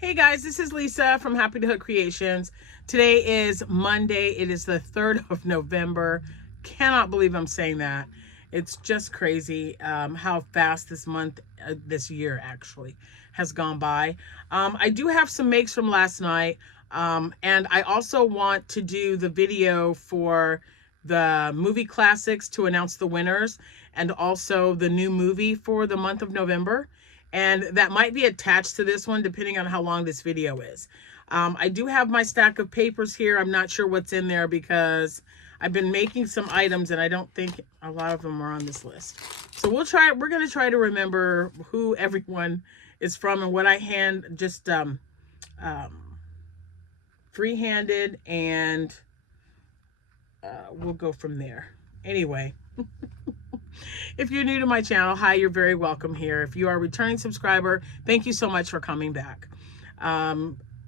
Hey guys, this is Lisa from Happy to Hook Creations. Today is Monday. It is the 3rd of November. Cannot believe I'm saying that. It's just crazy how fast this month, this year actually, has gone by. I do have some makes from last night. And I also want to do the video for the movie classics to announce the winners and also the new movie for the month of November. And that might be attached to this one depending on how long this video is. I do have my stack of papers here. I'm not sure what's in there because I've been making some items and I don't think a lot of them are on this list. So we're going to try to remember who everyone is from and what I free-handed, and we'll go from there. Anyway. If you're new to my channel, hi, you're very welcome here. If you are a returning subscriber, thank you so much for coming back.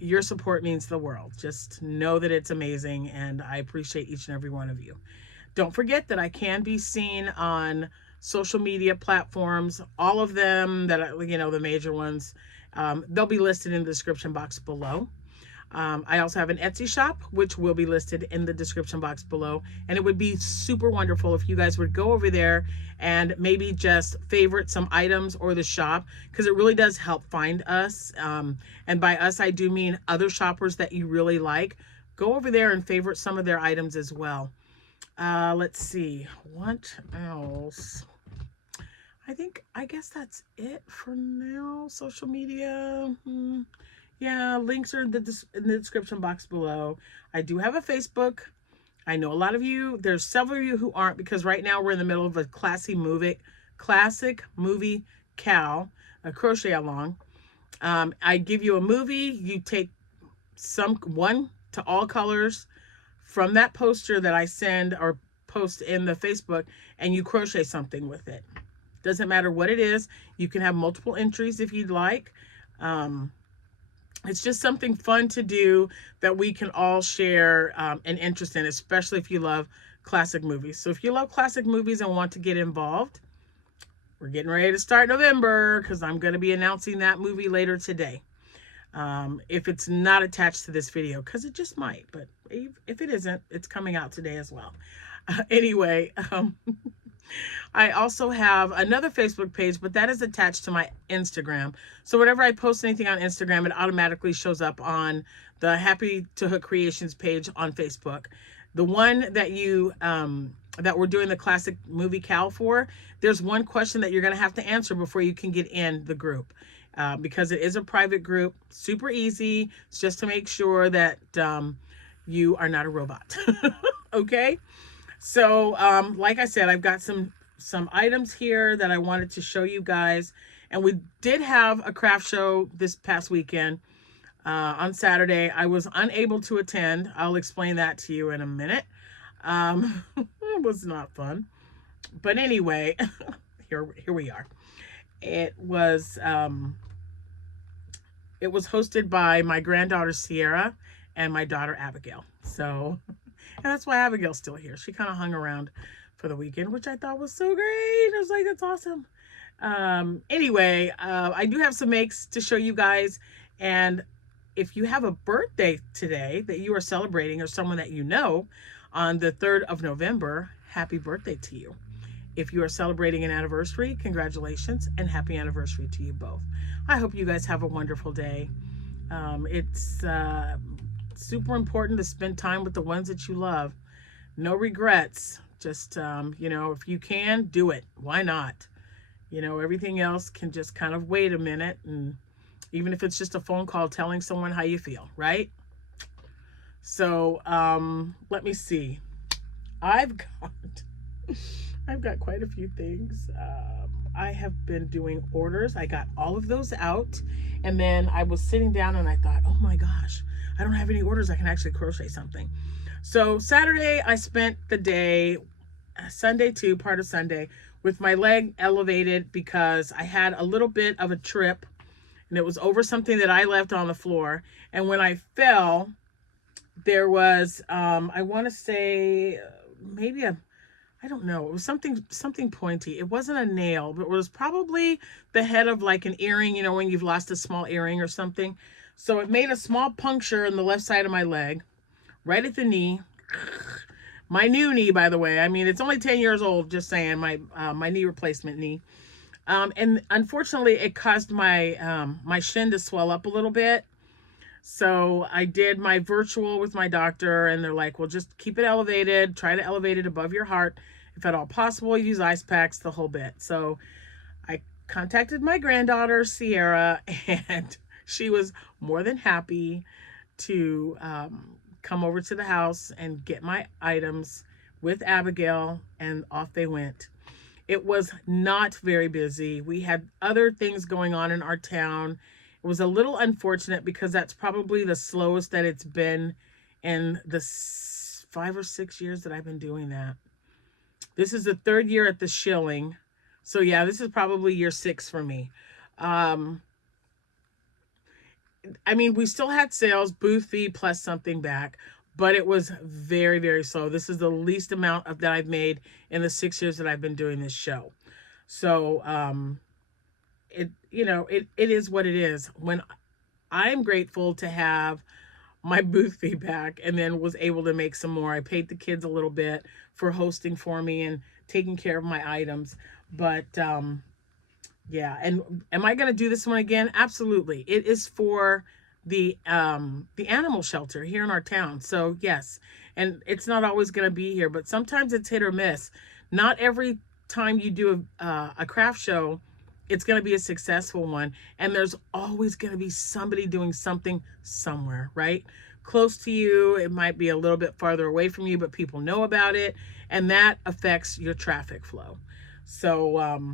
Your support means the world. Just know that it's amazing, and I appreciate each and every one of you. Don't forget that I can be seen on social media platforms, all of them that, the major ones. They'll be listed in the description box below. I also have an Etsy shop, which will be listed in the description box below. And it would be super wonderful if you guys would go over there and maybe just favorite some items or the shop, because it really does help find us. And by us, I do mean other shoppers that you really like. Go over there and favorite some of their items as well. Let's see. What else? I guess that's it for now. Social media. Yeah, links are in the description box below. I do have a Facebook. I know a lot of you, there's several of you who aren't, because right now we're in the middle of a classic movie cow, a crochet along. I give you a movie, you take one to all colors from that poster that I send or post in the Facebook, and you crochet something with it. Doesn't matter what it is. You can have multiple entries if you'd like. It's just something fun to do that we can all share an interest in, especially if you love classic movies. So if you love classic movies and want to get involved, we're getting ready to start November, because I'm going to be announcing that movie later today. If it's not attached to this video, because it just might, but if it isn't, it's coming out today as well. Anyway, I also have another Facebook page, but that is attached to my Instagram. So whenever I post anything on Instagram, it automatically shows up on the Happy to Hook Creations page on Facebook. The one that that we're doing the classic movie cow for, there's one question that you're going to have to answer before you can get in the group. Because it is a private group, super easy. It's just to make sure that you are not a robot. Okay? So, like I said, I've got some items here that I wanted to show you guys. And we did have a craft show this past weekend on Saturday. I was unable to attend. I'll explain that to you in a minute. It was not fun. But anyway, here we are. It was hosted by my granddaughter Sierra and my daughter Abigail. So... and that's why Abigail's still here. She kind of hung around for the weekend, which I thought was so great. I was like, that's awesome. Anyway, I do have some makes to show you guys. And if you have a birthday today that you are celebrating, or someone that you know on the 3rd of November, happy birthday to you. If you are celebrating an anniversary, congratulations and happy anniversary to you both. I hope you guys have a wonderful day. It's super important to spend time with the ones that you love. No regrets. Just, if you can, do it. Why not? Everything else can just kind of wait a minute. And even if it's just a phone call telling someone how you feel, right? So, let me see. I've got quite a few things. I have been doing orders. I got all of those out. And then I was sitting down and I thought, oh my gosh, I don't have any orders. I can actually crochet something. So Saturday, I spent the day, Sunday too, part of Sunday, with my leg elevated because I had a little bit of a trip and it was over something that I left on the floor. And when I fell, there was, I want to say maybe I don't know. It was something pointy. It wasn't a nail, but it was probably the head of like an earring, you know, when you've lost a small earring or something. So it made a small puncture in the left side of my leg, right at the knee. My new knee, by the way. I mean, it's only 10 years old, just saying, my knee replacement knee. And unfortunately, it caused my shin to swell up a little bit. So I did my virtual with my doctor, and they're like, well, just keep it elevated. Try to elevate it above your heart. If at all possible, use ice packs, the whole bit. So I contacted my granddaughter, Sierra, and she was more than happy to come over to the house and get my items with Abigail, and off they went. It was not very busy. We had other things going on in our town. It was a little unfortunate because that's probably the slowest that it's been in the 5 or 6 years that I've been doing that. This is the 3rd year at the Shilling. So yeah, this is probably year 6 for me. I mean, we still had sales, booth fee plus something back, but it was very, very slow. This is the least amount of that I've made in the 6 years that I've been doing this show. So, it is what it is. When I'm grateful to have my booth fee back, and then was able to make some more. I paid the kids a little bit for hosting for me and taking care of my items. But yeah, and am I going to do this one again? Absolutely. It is for the animal shelter here in our town. So yes, and it's not always going to be here, but sometimes it's hit or miss. Not every time you do a craft show, it's going to be a successful one. And there's always going to be somebody doing something somewhere, right? Close to you. It might be a little bit farther away from you, but people know about it. And that affects your traffic flow. So,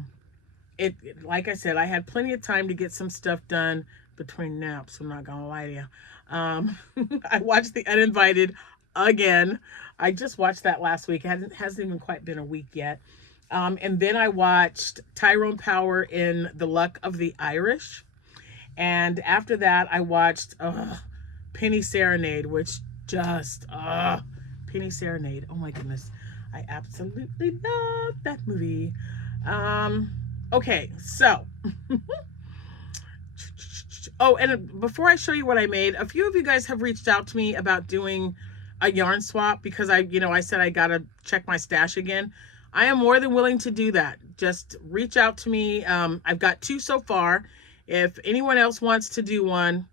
like I said, I had plenty of time to get some stuff done between naps. I'm not going to lie to you. I watched The Uninvited again. I just watched that last week. It hasn't even quite been a week yet. And then I watched Tyrone Power in The Luck of the Irish. And after that, I watched Penny Serenade, which just, Penny Serenade. Oh my goodness. I absolutely love that movie. Okay, so. Oh, and before I show you what I made, a few of you guys have reached out to me about doing a yarn swap because I said I got to check my stash again. I am more than willing to do that. Just reach out to me. I've got 2 so far. If anyone else wants to do one,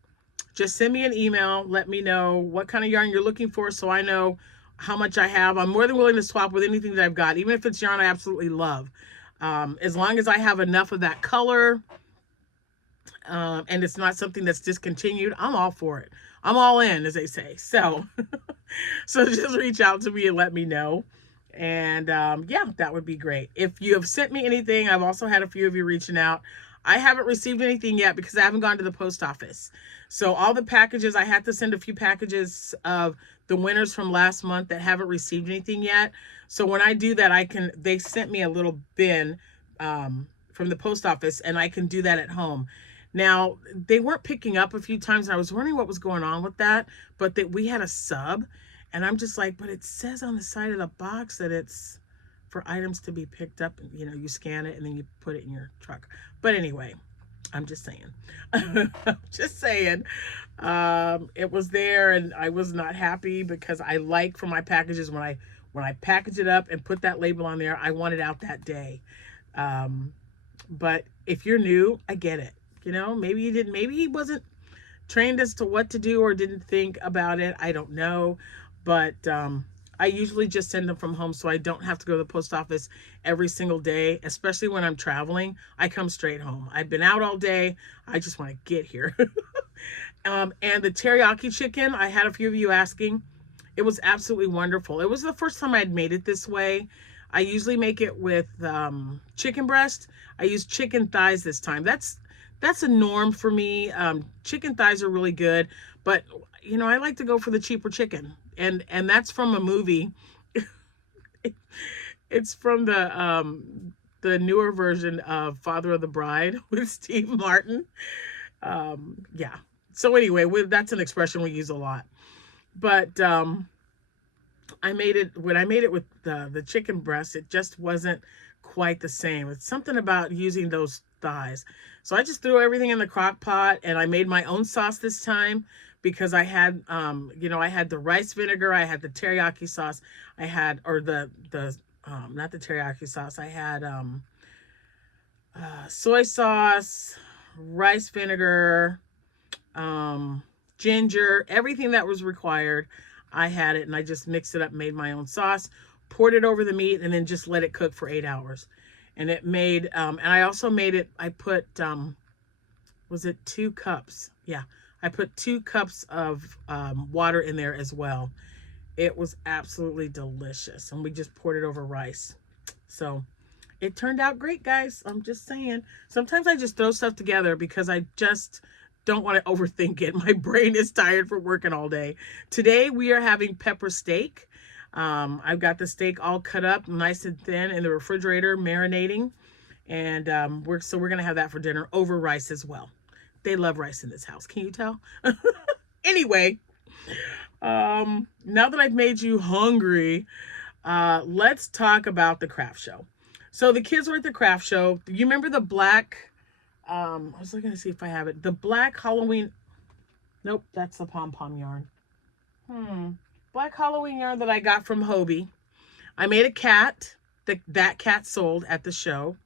just send me an email. Let me know what kind of yarn you're looking for so I know how much I have. I'm more than willing to swap with anything that I've got, even if it's yarn I absolutely love. As long as I have enough of that color and it's not something that's discontinued, I'm all for it. I'm all in, as they say. So, so just reach out to me and let me know. And yeah, that would be great. If you have sent me anything, I've also had a few of you reaching out. I haven't received anything yet because I haven't gone to the post office. So all the packages, I had to send a few packages of the winners from last month that haven't received anything yet. So when I do that, they sent me a little bin from the post office, and I can do that at home. Now, they weren't picking up a few times, and I was wondering what was going on with that, but we had a sub. And I'm just like, but it says on the side of the box that it's for items to be picked up. You know, you scan it and then you put it in your truck. But anyway, I'm just saying. I'm just saying. It was there and I was not happy because I like for my packages when I package it up and put that label on there, I want it out that day. But if you're new, I get it. You know, maybe he wasn't trained as to what to do or didn't think about it. I don't know. But I usually just send them from home so I don't have to go to the post office every single day, especially when I'm traveling. I come straight home. I've been out all day. I just want to get here. And the teriyaki chicken, I had a few of you asking. It was absolutely wonderful. It was the first time I'd made it this way. I usually make it with chicken breast. I used chicken thighs this time. That's a norm for me. Chicken thighs are really good, but you know, I like to go for the cheaper chicken. And that's from a movie. It's from the newer version of Father of the Bride with Steve Martin. Yeah. So anyway, that's an expression we use a lot. But when I made it with the chicken breast, it just wasn't quite the same. It's something about using those thighs. So I just threw everything in the crock pot and I made my own sauce this time because I had, I had the rice vinegar, I had the teriyaki sauce, I had, or not the teriyaki sauce, I had soy sauce, rice vinegar, ginger, everything that was required. I had it and I just mixed it up, made my own sauce, poured it over the meat, and then just let it cook for 8 hours. And it made, and I also made it, I put, was it 2 cups? Yeah, I put 2 cups of water in there as well. It was absolutely delicious. And we just poured it over rice. So it turned out great, guys. I'm just saying. Sometimes I just throw stuff together because I just don't want to overthink it. My brain is tired from working all day. Today we are having pepper steak. I've got the steak all cut up nice and thin in the refrigerator, marinating. And we're going to have that for dinner over rice as well. They love rice in this house. Can you tell? Anyway, now that I've made you hungry, let's talk about the craft show. So the kids were at the craft show. You remember the black, I was looking to see if I have it. The black Halloween, nope, that's the pom-pom yarn. Black Halloween yarn that I got from Hobie. I made a cat. That cat sold at the show.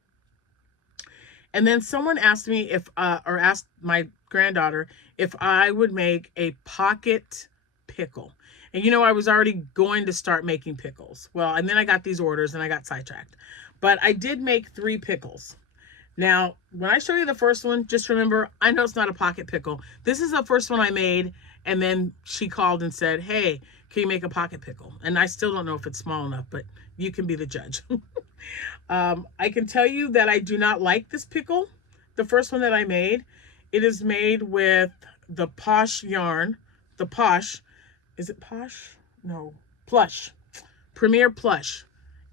And then someone asked me or asked my granddaughter if I would make a pocket pickle. And I was already going to start making pickles. Well, and then I got these orders and I got sidetracked. But I did make 3 pickles. Now, when I show you the first one, just remember, I know it's not a pocket pickle. This is the first one I made. And then she called and said, hey, can you make a pocket pickle? And I still don't know if it's small enough, but you can be the judge. I can tell you that I do not like this pickle. The first one that I made, it is made with the Posh yarn. The Posh, is it Posh? No, Plush. Premier Plush.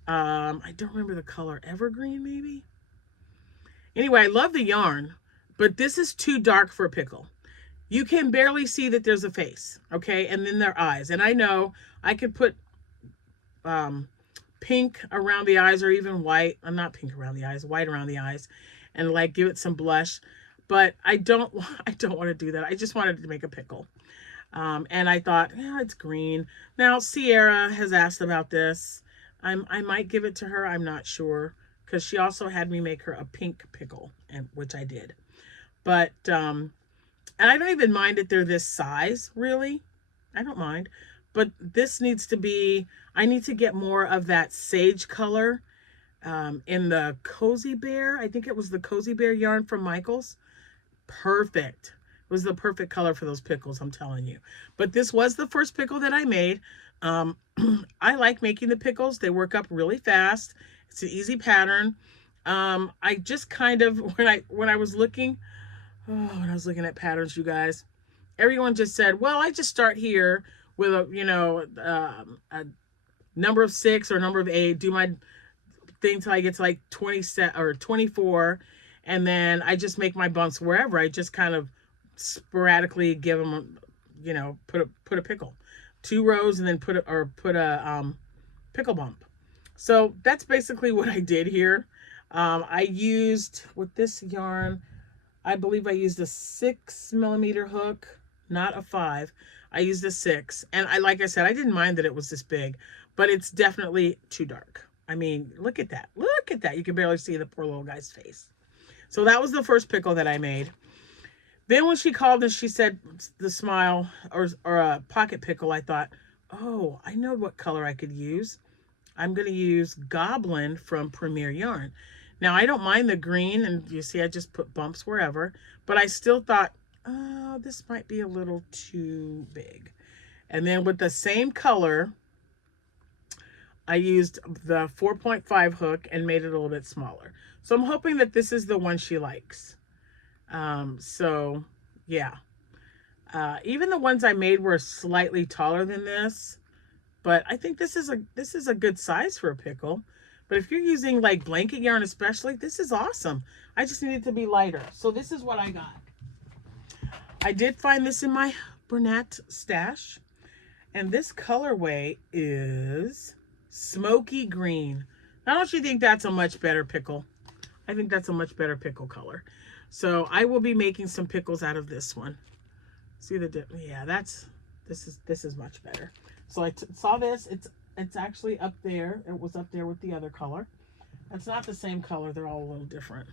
I don't remember the color. Evergreen, maybe? Anyway, I love the yarn, but this is too dark for a pickle. You can barely see that there's a face, okay? And then their eyes. And I know I could put pink around the eyes or even white. I'm not pink around the eyes, white around the eyes. And like give it some blush. But I don't want to do that. I just wanted to make a pickle. And I thought, yeah, it's green. Now, Sierra has asked about this. I might give it to her. I'm not sure. Because she also had me make her a pink pickle, which I did. But, and I don't even mind that they're this size, really. I don't mind. But this needs to be, I need to get more of that sage color in the Cozy Bear. I think it was the Cozy Bear yarn from Michaels. Perfect. It was the perfect color for those pickles, I'm telling you. But this was the first pickle that I made. I like making the pickles. They work up really fast. It's an easy pattern. I just kind of, when I was looking at patterns, you guys, everyone just said, well, I just start here with a number of 6 or number of 8, do my thing till I get to like 20 or 24. And then I just make my bumps wherever. I just kind of sporadically give them, put a pickle, 2 rows, and then put a pickle bump. So that's basically what I did here. I used, with this yarn, I believe I used a 6mm hook, not a 5. I used a 6. And like I said, I didn't mind that it was this big, but it's definitely too dark. I mean, look at that. Look at that. You can barely see the poor little guy's face. So that was the first pickle that I made. Then when she called and she said the smile or a pocket pickle, I thought, oh, I know what color I could use. I'm going to use Goblin from Premier Yarn. Now, I don't mind the green, and you see I just put bumps wherever, but I still thought, oh, this might be a little too big. And then with the same color, I used the 4.5 hook and made it a little bit smaller. So I'm hoping that this is the one she likes. So, yeah. Even the ones I made were slightly taller than this. But I think this is a good size for a pickle. But if you're using like blanket yarn especially, this is awesome. I just need it to be lighter. So this is what I got. I did find this in my Bernat stash. And this colorway is smoky green. Now, don't you think that's a much better pickle? I think that's a much better pickle color. So I will be making some pickles out of this one. See the dip? Yeah, this is much better. So I saw this. It's actually up there. It was up there with the other color. It's not the same color. They're all a little different.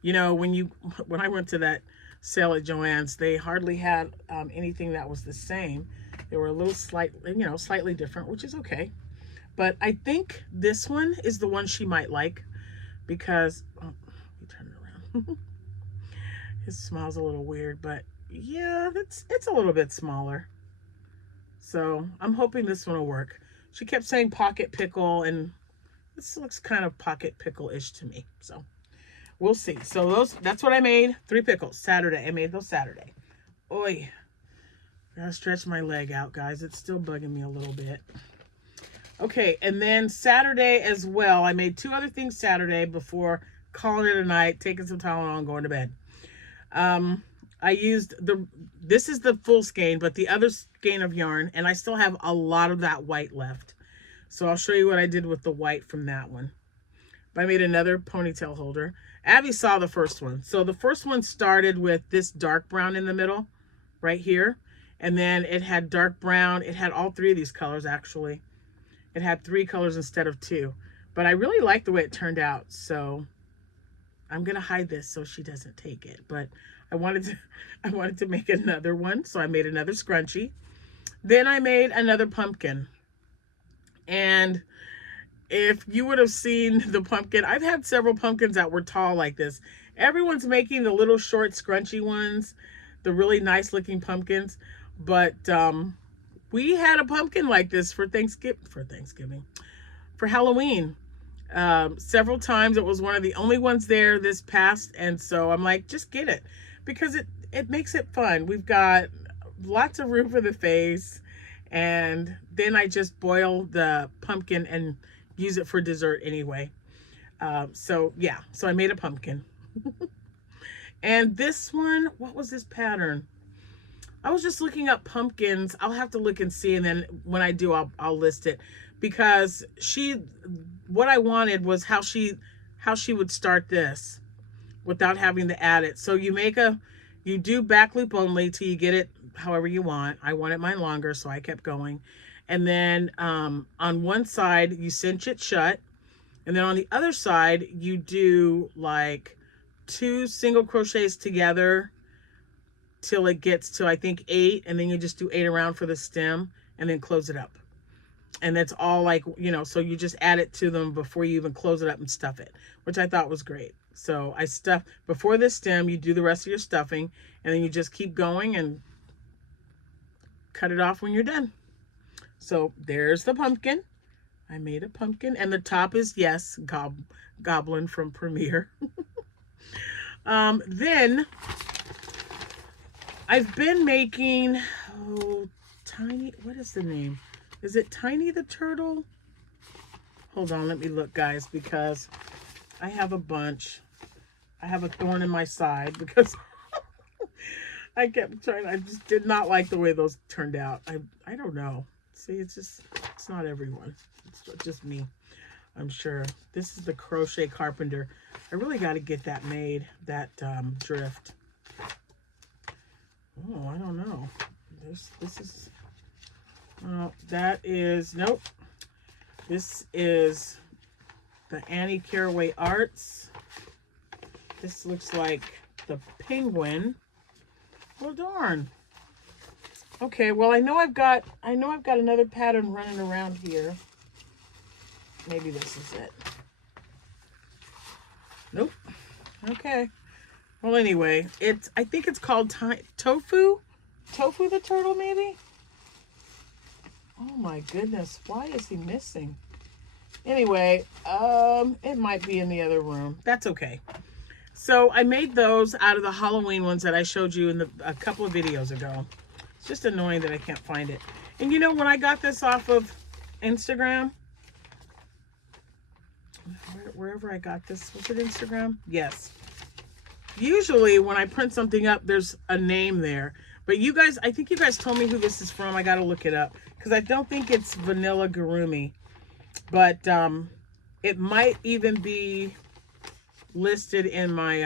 You know, when I went to that sale at Joann's, they hardly had anything that was the same. They were a little slightly different, which is okay. But I think this one is the one she might like because, oh, let me turn it around. It smells a little weird, but yeah, it's a little bit smaller. So I'm hoping this one will work. She kept saying pocket pickle, and this looks kind of pocket pickle-ish to me. So we'll see. So that's what I made. 3 pickles Saturday. I made those Saturday. Oy. Gotta stretch my leg out, guys. It's still bugging me a little bit. Okay, and then Saturday as well. I made 2 other things Saturday before calling it a night, taking some Tylenol and going to bed. I used this is the full skein, but the other skein of yarn, and I still have a lot of that white left. So I'll show you what I did with the white from that one. I made another ponytail holder. Abby saw the first one. So the first one started with this dark brown in the middle, right here. And then it had dark brown. It had all 3 of these colors, actually. It had 3 colors instead of 2. But I really like the way it turned out. So I'm going to hide this so she doesn't take it. But I wanted to make another one. So I made another scrunchie. Then I made another pumpkin. And if you would have seen the pumpkin, I've had several pumpkins that were tall like this. Everyone's making the little short scrunchy ones, the really nice looking pumpkins. But we had a pumpkin like this for Halloween. Several times. It was one of the only ones there this past. And so I'm like, just get it because it makes it fun. We've got lots of room for the face. And then I just boil the pumpkin and use it for dessert anyway. So yeah, so I made a pumpkin. And this one, what was this pattern? I was just looking up pumpkins. I'll have to look and see, and then when I do, I'll list it. Because what I wanted was how she would start this without having to add it. So you do back loop only till you get it however you want. I wanted mine longer, so I kept going. And then on one side, you cinch it shut. And then on the other side, you do like 2 single crochets together till it gets to, I think, 8. And then you just do 8 around for the stem and then close it up. And that's all like, so you just add it to them before you even close it up and stuff it, which I thought was great. So I stuff before this stem, you do the rest of your stuffing, and then you just keep going and cut it off when you're done. So there's the pumpkin. I made a pumpkin, and the top is, yes, Goblin from Premiere. Then I've been making, Tiny, what is the name? Is it Tiny the Turtle? Hold on, let me look, guys, because I have a bunch. I have a thorn in my side because I kept trying. I just did not like the way those turned out. I don't know. See, it's not everyone. It's just me, I'm sure. This is the Crochet Carpenter. I really got to get that made, that drift. Oh, I don't know. This is, that is, nope. This is the Annie Caraway Arts. This looks like the penguin. Well, darn. Okay, well, I know I've got another pattern running around here. Maybe this is it. Nope. Okay. Well, anyway, I think it's called Tofu. Tofu the Turtle, maybe? Oh my goodness, why is he missing? Anyway, it might be in the other room. That's okay. So I made those out of the Halloween ones that I showed you in a couple of videos ago. It's just annoying that I can't find it. And when I got this off of Instagram, wherever I got this, was it Instagram? Yes. Usually when I print something up, there's a name there. But you guys, I think you guys told me who this is from. I got to look it up because I don't think it's Vanilla Gurumi. But it might even be listed in my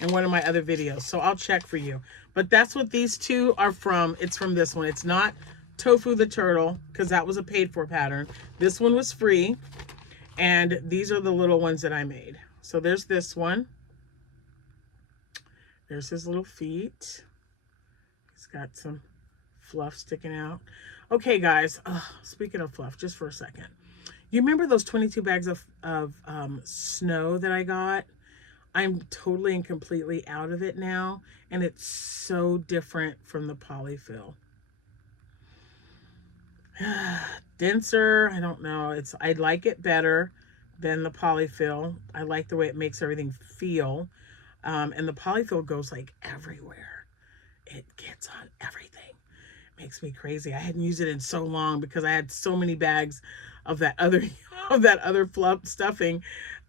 in one of my other videos. So I'll check for you. But that's what these two are from. It's from this one. It's not Tofu the Turtle because that was a paid for pattern. This one was free. And these are the little ones that I made. So there's this one. There's his little feet. He's got some fluff sticking out. Okay, guys. Speaking of fluff, just for a second. You remember those 22 bags of snow that I got? I'm totally and completely out of it now. And it's so different from the polyfill. Denser, I don't know. I like it better than the polyfill. I like the way it makes everything feel. And the polyfill goes like everywhere. It gets on everything. It makes me crazy. I hadn't used it in so long because I had so many bags of that other fluff stuffing.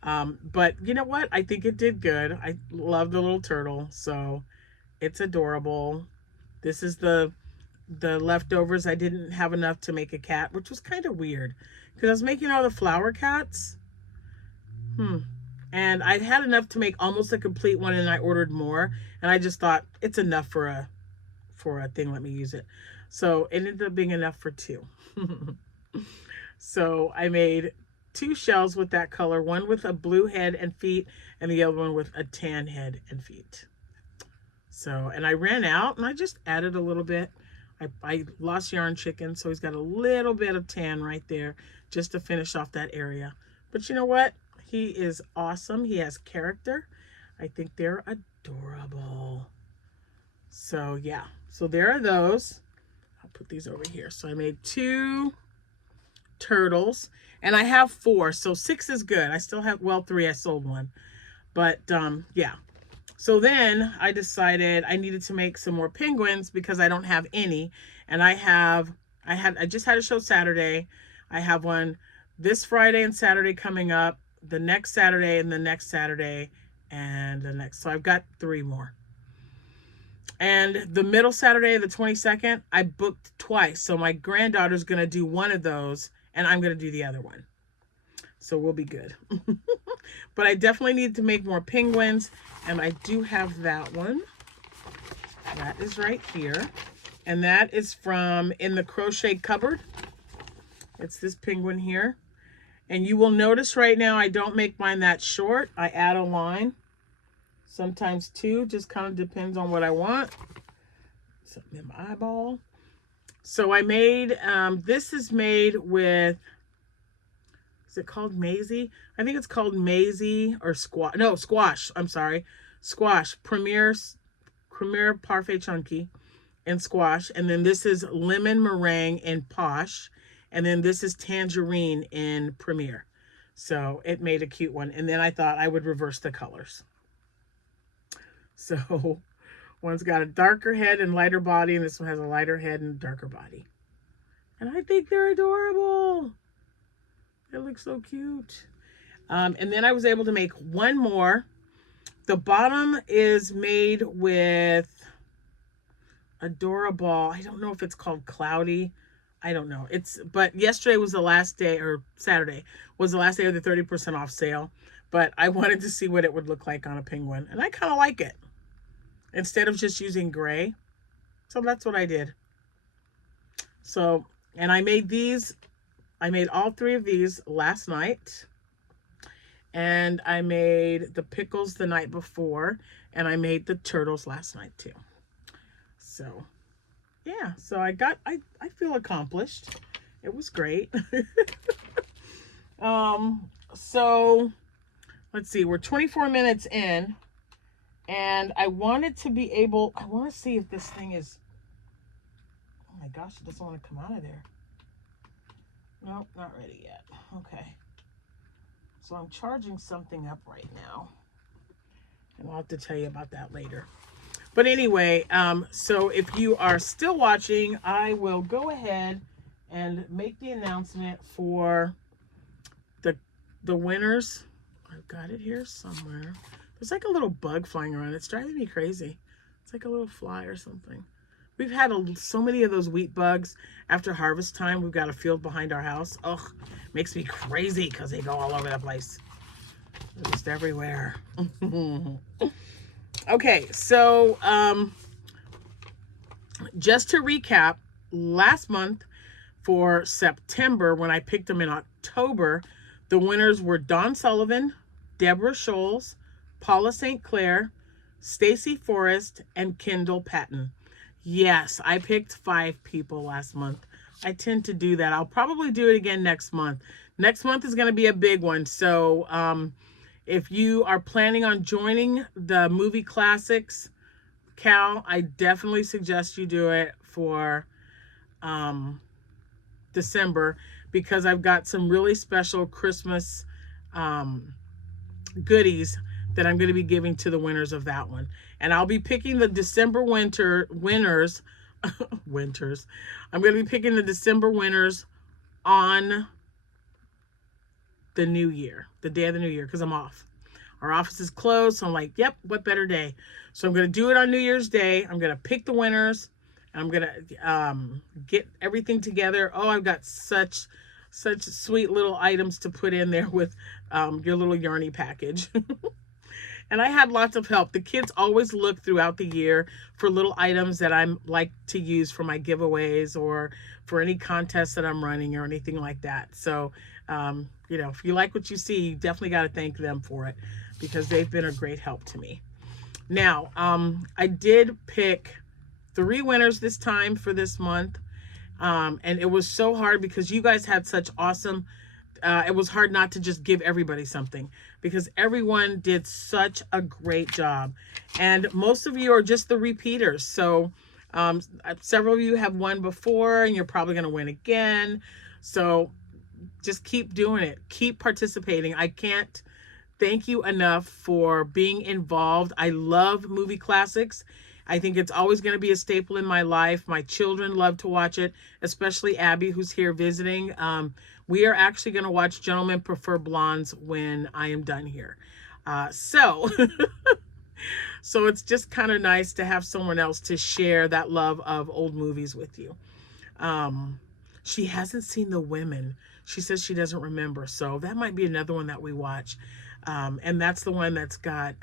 But you know what? I think it did good. I love the little turtle, so it's adorable. This is the leftovers. I didn't have enough to make a cat, which was kind of weird because I was making all the flower cats. And I had enough to make almost a complete one, and I ordered more, and I just thought it's enough for a thing. Let me use it. So it ended up being enough for two. So I made 2 shells with that color, one with a blue head and feet, and the other one with a tan head and feet. So, and I ran out, and I just added a little bit. I lost Yarn Chicken, so he's got a little bit of tan right there just to finish off that area. But you know what? He is awesome. He has character. I think they're adorable. So yeah, so there are those. I'll put these over here. So I made 2 turtles, and I have 4, so 6 is good. I still have, well, 3. I sold one, but yeah. So then I decided I needed to make some more penguins because I don't have any, and I just had a show Saturday. I have one this Friday and Saturday coming up, the next Saturday and the next Saturday and the next. So I've got 3 more. And the middle Saturday, the 22nd, I booked twice. So my granddaughter's going to do one of those and I'm going to do the other one. So we'll be good. But I definitely need to make more penguins. And I do have that one. That is right here. And that is from In the Crochet Cupboard. It's this penguin here. And you will notice right now I don't make mine that short. I add a line. Sometimes 2. Just kind of depends on what I want. Something in my eyeball. So I made, this is made with, is it called Maisie? I think it's called Maisie or Squash. No, Squash. I'm sorry. Squash. Premier Parfait Chunky and Squash. And then this is Lemon Meringue in Posh. And then this is Tangerine in Premier. So it made a cute one. And then I thought I would reverse the colors. So one's got a darker head and lighter body, and this one has a lighter head and darker body. And I think they're adorable. They look so cute. And then I was able to make one more. The bottom is made with adorable. I don't know if it's called Cloudy. I don't know. But yesterday was the last day, or Saturday was the last day of the 30% off sale. But I wanted to see what it would look like on a penguin. And I kind of like it. Instead of just using gray. So that's what I did. So, and I made these. I made all 3 of these last night. And I made the pickles the night before. And I made the turtles last night too. So, yeah. So I feel accomplished. It was great. So, let's see. We're 24 minutes in. And I wanted to be able, I want to see if this thing is, oh my gosh, it doesn't want to come out of there. Nope, not ready yet. Okay. So I'm charging something up right now. And I'll have to tell you about that later. But anyway, so if you are still watching, I will go ahead and make the announcement for the winners. I've got it here somewhere. There's like a little bug flying around. It's driving me crazy. It's like a little fly or something. We've had so many of those wheat bugs after harvest time. We've got a field behind our house. Ugh, makes me crazy because they go all over the place. They're just everywhere. Okay, so just to recap, last month for September, when I picked them in October, the winners were Dawn Sullivan, Deborah Scholes, Paula St. Clair, Stacy Forrest, and Kendall Patton. Yes, I picked 5 people last month. I tend to do that. I'll probably do it again next month. Next month is going to be a big one. So if you are planning on joining the movie classics, Cal, I definitely suggest you do it for December, because I've got some really special Christmas goodies that I'm going to be giving to the winners of that one. And I'll be picking the December winners. Winters. I'm going to be picking the December winners on the new year, the day of the new year, because I'm off. Our office is closed, so I'm like, yep, what better day? So I'm going to do it on New Year's Day. I'm going to pick the winners. I'm going to get everything together. Oh, I've got such sweet little items to put in there with your little Yarny package. And I had lots of help. The kids always look throughout the year for little items that I like to use for my giveaways or for any contests that I'm running or anything like that. So, you know, if you like what you see, you definitely got to thank them for it, because they've been a great help to me. Now, I did pick 3 winners this time for this month. And it was so hard because you guys had such awesome, it was hard not to just give everybody something, because everyone did such a great job. And most of you are just the repeaters. So several of you have won before, and you're probably going to win again. So just keep doing it. Keep participating. I can't thank you enough for being involved. I love movie classics. I think it's always going to be a staple in my life. My children love to watch it, especially Abby, who's here visiting. We are actually going to watch Gentlemen Prefer Blondes when I am done here. So it's just kind of nice to have someone else to share that love of old movies with you. She hasn't seen The Women. She says she doesn't remember. So that might be another one that we watch. And that's the one that's got...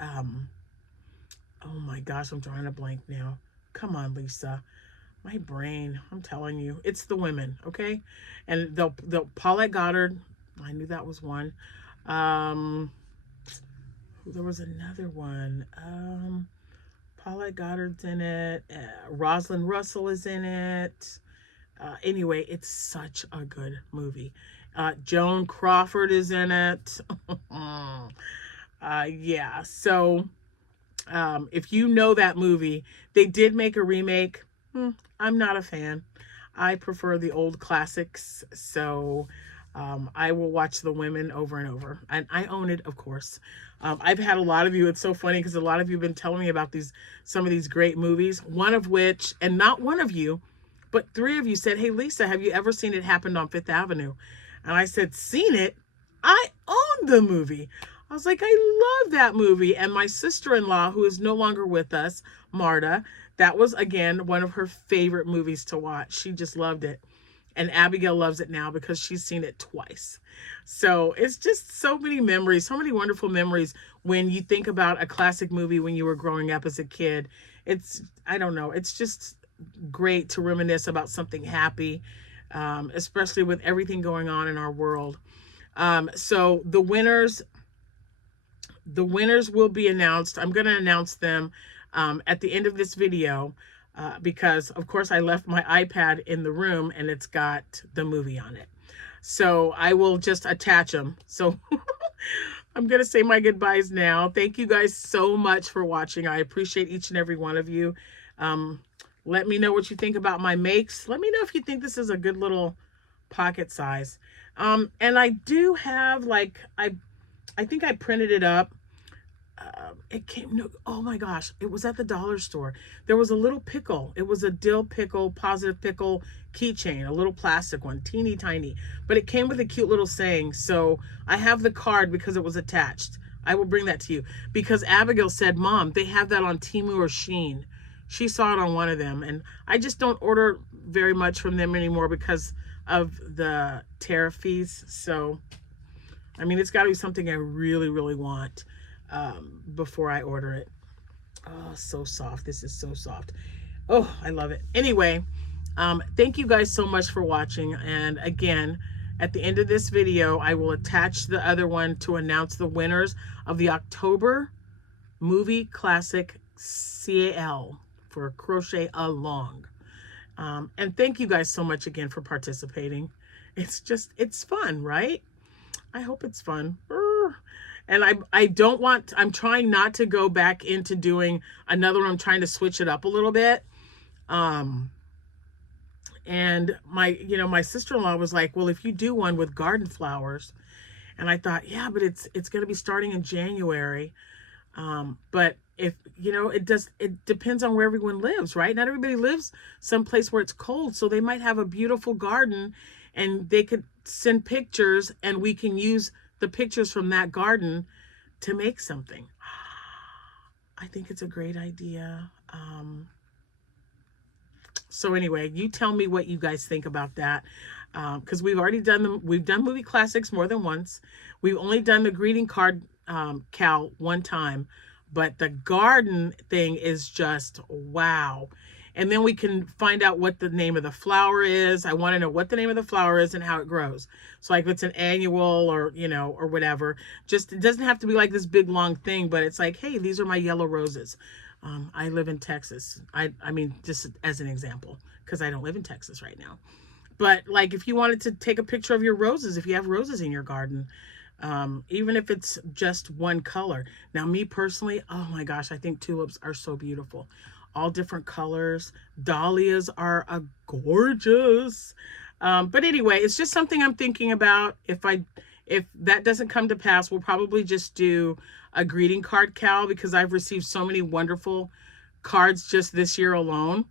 oh my gosh, I'm drawing a blank now. Come on, Lisa. My brain, I'm telling you. It's The Women, okay? And the Paulette Goddard, I knew that was one. There was another one. Paulette Goddard's in it. Rosalind Russell is in it. Anyway, it's such a good movie. Joan Crawford is in it. Yeah, so... if you know that movie, they did make a remake. I'm not a fan. I prefer the old classics. So I will watch The Women over and over. And I own it, of course. I've had a lot of you. It's so funny because a lot of you have been telling me about some of these great movies. One of which, and not one of you, but 3 of you said, hey, Lisa, have you ever seen It Happened on Fifth Avenue? And I said, seen it? I own the movie. I was like, I love that movie. And my sister-in-law, who is no longer with us, Marta, that was, again, one of her favorite movies to watch. She just loved it. And Abigail loves it now because she's seen it twice. So it's just so many memories, so many wonderful memories when you think about a classic movie when you were growing up as a kid. It's, I don't know, it's just great to reminisce about something happy, especially with everything going on in our world. So the winners will be announced. I'm going to announce them at the end of this video because, of course, I left my iPad in the room and it's got the movie on it. So I will just attach them. So I'm going to say my goodbyes now. Thank you guys so much for watching. I appreciate each and every one of you. Let me know what you think about my makes. Let me know if you think this is a good little pocket size. And I do have, like, I think I printed it up. It came, no, oh my gosh, it was at the dollar store. There was a little pickle. It was a dill pickle, positive pickle keychain, a little plastic one, teeny tiny. But it came with a cute little saying. So I have the card because it was attached. I will bring that to you. Because Abigail said, Mom, they have that on Temu or Shein. She saw it on one of them, and I just don't order very much from them anymore because of the tariff fees. So, I mean, it's got to be something I really, really want before I order it. Oh, so soft. This is so soft. Oh, I love it. Anyway, thank you guys so much for watching. And again, at the end of this video, I will attach the other one to announce the winners of the October Movie Classic CAL for Crochet Along. And thank you guys so much again for participating. It's fun, right? I hope it's fun. And I'm trying not to go back into doing another one. I'm trying to switch it up a little bit. And my sister-in-law was like, well, if you do one with garden flowers, and I thought, yeah, but it's going to be starting in January. But if, it depends on where everyone lives, right? Not everybody lives someplace where it's cold. So they might have a beautiful garden and they could send pictures and we can use the pictures from that garden to make something. I think it's a great idea. So anyway, you tell me what you guys think about that. Because we've done movie classics more than once. We've only done the greeting card Cal one time, but the garden thing is just wow. And then we can find out what the name of the flower is. I want to know what the name of the flower is and how it grows. So like if it's an annual or, or whatever, just, it doesn't have to be like this big long thing, but it's like, hey, these are my yellow roses. I live in Texas. I mean, just as an example, because I don't live in Texas right now. But like if you wanted to take a picture of your roses, if you have roses in your garden, even if it's just one color. Now, me personally, oh my gosh, I think tulips are so beautiful. All different colors. Dahlias are gorgeous. But anyway, it's just something I'm thinking about. If that doesn't come to pass, we'll probably just do a greeting card Cal, because I've received so many wonderful cards just this year alone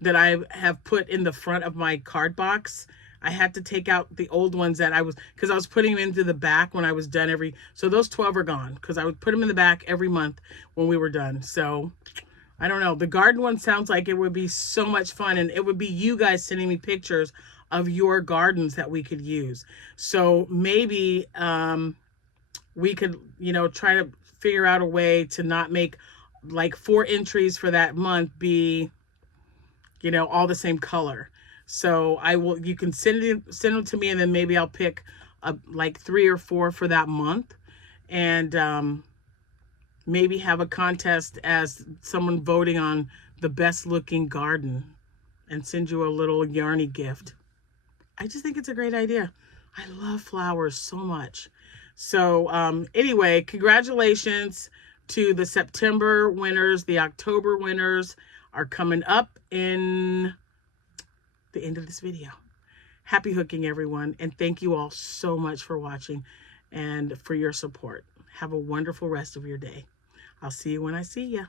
that I have put in the front of my card box. I had to take out the old ones because I was putting them into the back when I was done so those 12 are gone because I would put them in the back every month when we were done. So I don't know. The garden one sounds like it would be so much fun, and it would be you guys sending me pictures of your gardens that we could use. So maybe we could, try to figure out a way to not make like 4 entries for that month be, all the same color. So you can send them to me, and then maybe I'll pick like 3 or 4 for that month, and maybe have a contest as someone voting on the best looking garden and send you a little yarny gift. I just think it's a great idea. I love flowers so much. So anyway, congratulations to the September winners. The October winners are coming up in the end of this video. Happy hooking, everyone, and thank you all so much for watching and for your support. Have a wonderful rest of your day. I'll see you when I see ya.